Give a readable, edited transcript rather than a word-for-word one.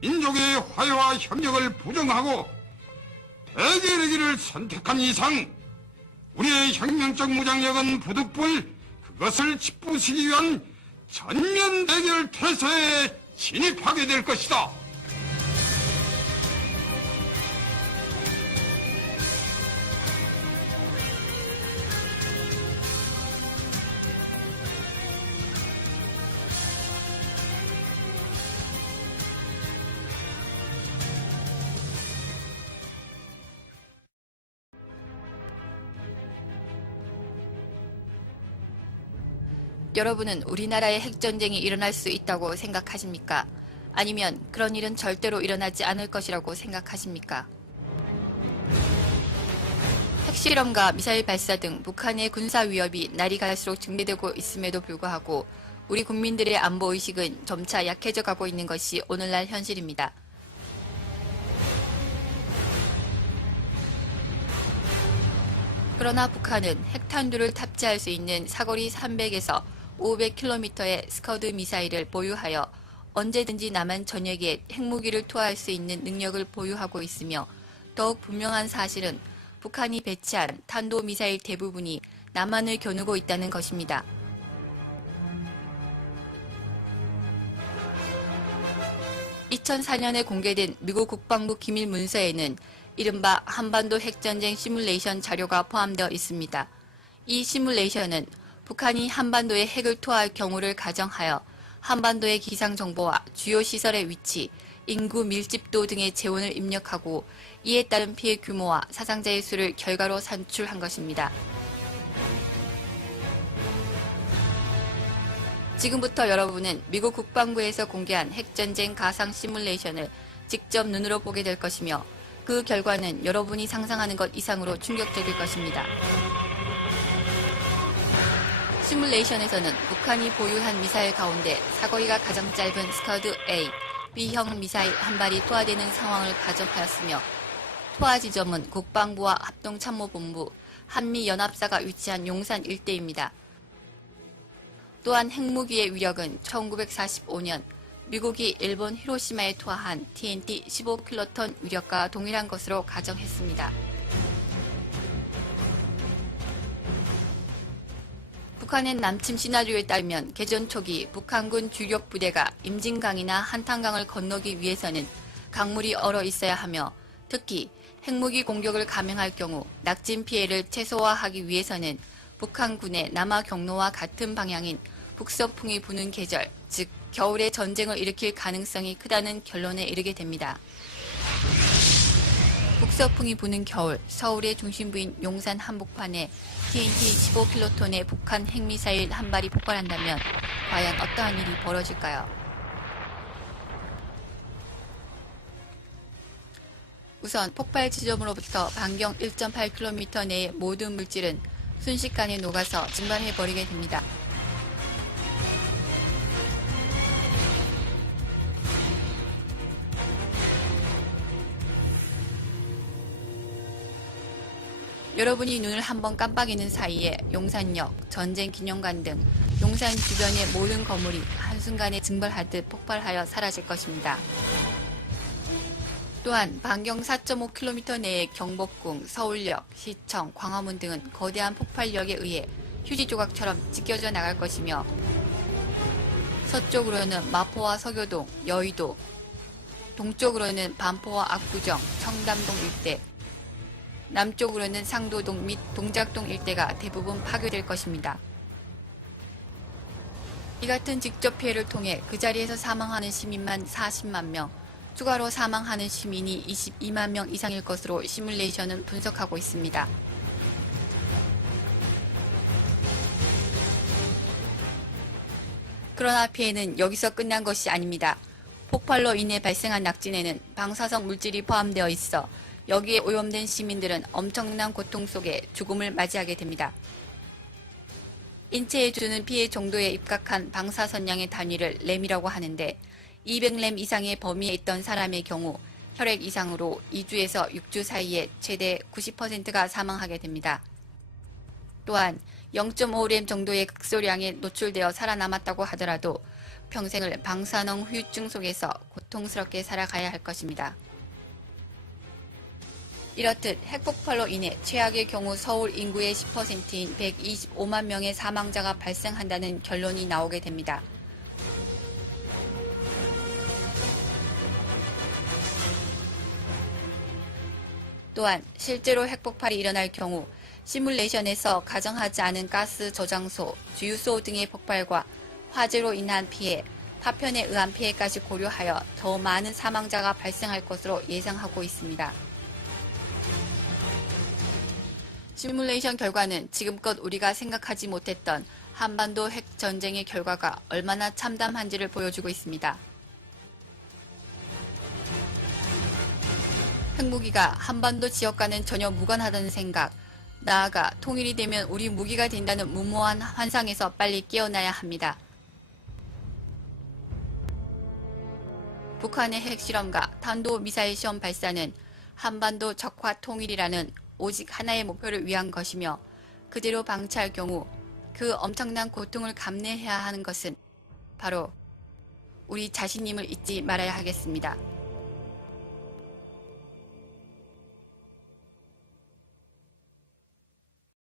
민족의 화해와 협력을 부정하고 대결의기를 선택한 이상 우리의 혁명적 무장력은 부득불 그것을 짓부수기 위한 전면 대결 태세에 진입하게 될 것이다. 여러분은 우리나라에 핵전쟁이 일어날 수 있다고 생각하십니까? 아니면 그런 일은 절대로 일어나지 않을 것이라고 생각하십니까? 핵실험과 미사일 발사 등 북한의 군사 위협이 날이 갈수록 증대되고 있음에도 불구하고 우리 국민들의 안보의식은 점차 약해져 가고 있는 것이 오늘날 현실입니다. 그러나 북한은 핵탄두를 탑재할 수 있는 사거리 300에서 500km의 스커드 미사일을 보유하여 언제든지 남한 전역에 핵무기를 투하할 수 있는 능력을 보유하고 있으며 더욱 분명한 사실은 북한이 배치한 탄도미사일 대부분이 남한을 겨누고 있다는 것입니다. (2004년에) 공개된 미국 국방부 기밀 문서에는 이른바 한반도 핵전쟁 시뮬레이션 자료가 포함되어 있습니다. 이 시뮬레이션은 북한이 한반도에 핵을 투하할 경우를 가정하여 한반도의 기상정보와 주요 시설의 위치, 인구 밀집도 등의 재원을 입력하고 이에 따른 피해 규모와 사상자의 수를 결과로 산출한 것입니다. 지금부터 여러분은 미국 국방부에서 공개한 핵전쟁 가상 시뮬레이션을 직접 눈으로 보게 될 것이며 그 결과는 여러분이 상상하는 것 이상으로 충격적일 것입니다. 시뮬레이션에서는 북한이 보유한 미사일 가운데 사거리가 가장 짧은 스커드 A, B형 미사일 한 발이 투하되는 상황을 가정하였으며 투하 지점은 국방부와 합동참모본부, 한미연합사가 위치한 용산 일대입니다. 또한 핵무기의 위력은 1945년 미국이 일본 히로시마에 투하한 TNT 15킬로톤 위력과 동일한 것으로 가정했습니다. 북한의 남침 시나리오에 따르면 개전 초기 북한군 주력 부대가 임진강이나 한탄강을 건너기 위해서는 강물이 얼어 있어야 하며 특히 핵무기 공격을 감행할 경우 낙진 피해를 최소화하기 위해서는 북한군의 남하 경로와 같은 방향인 북서풍이 부는 계절, 즉 겨울에 전쟁을 일으킬 가능성이 크다는 결론에 이르게 됩니다. 북서풍이 부는 겨울, 서울의 중심부인 용산 한복판에 TNT 15킬로톤의 북한 핵미사일 한 발이 폭발한다면 과연 어떠한 일이 벌어질까요? 우선 폭발 지점으로부터 반경 1.8km 내의 모든 물질은 순식간에 녹아서 증발해버리게 됩니다. 여러분이 눈을 한번 깜빡이는 사이에 용산역, 전쟁기념관 등 용산 주변의 모든 건물이 한순간에 증발하듯 폭발하여 사라질 것입니다. 또한 반경 4.5km 내의 경복궁, 서울역, 시청, 광화문 등은 거대한 폭발력에 의해 휴지 조각처럼 찢겨져 나갈 것이며 서쪽으로는 마포와 서교동, 여의도, 동쪽으로는 반포와 압구정, 청담동 일대, 남쪽으로는 상도동 및 동작동 일대가 대부분 파괴될 것입니다. 이 같은 직접 피해를 통해 그 자리에서 사망하는 시민만 40만 명, 추가로 사망하는 시민이 22만 명 이상일 것으로 시뮬레이션은 분석하고 있습니다. 그러나 피해는 여기서 끝난 것이 아닙니다. 폭발로 인해 발생한 낙진에는 방사성 물질이 포함되어 있어 여기에 오염된 시민들은 엄청난 고통 속에 죽음을 맞이하게 됩니다. 인체에 주는 피해 정도에 입각한 방사선량의 단위를 램이라고 하는데 200램 이상의 범위에 있던 사람의 경우 혈액 이상으로 2주에서 6주 사이에 최대 90%가 사망하게 됩니다. 또한 0.5램 정도의 극소량에 노출되어 살아남았다고 하더라도 평생을 방사능 후유증 속에서 고통스럽게 살아가야 할 것입니다. 이렇듯 핵폭발로 인해 최악의 경우 서울 인구의 10%인 125만 명의 사망자가 발생한다는 결론이 나오게 됩니다. 또한 실제로 핵폭발이 일어날 경우 시뮬레이션에서 가정하지 않은 가스 저장소, 주유소 등의 폭발과 화재로 인한 피해, 파편에 의한 피해까지 고려하여 더 많은 사망자가 발생할 것으로 예상하고 있습니다. 시뮬레이션 결과는 지금껏 우리가 생각하지 못했던 한반도 핵 전쟁의 결과가 얼마나 참담한지를 보여주고 있습니다. 핵무기가 한반도 지역과는 전혀 무관하다는 생각, 나아가 통일이 되면 우리 무기가 된다는 무모한 환상에서 빨리 깨어나야 합니다. 북한의 핵실험과 탄도미사일 시험 발사는 한반도 적화 통일이라는 오직 하나의 목표를 위한 것이며 그대로 방치할 경우 그 엄청난 고통을 감내해야 하는 것은 바로 우리 자신임을 잊지 말아야 하겠습니다.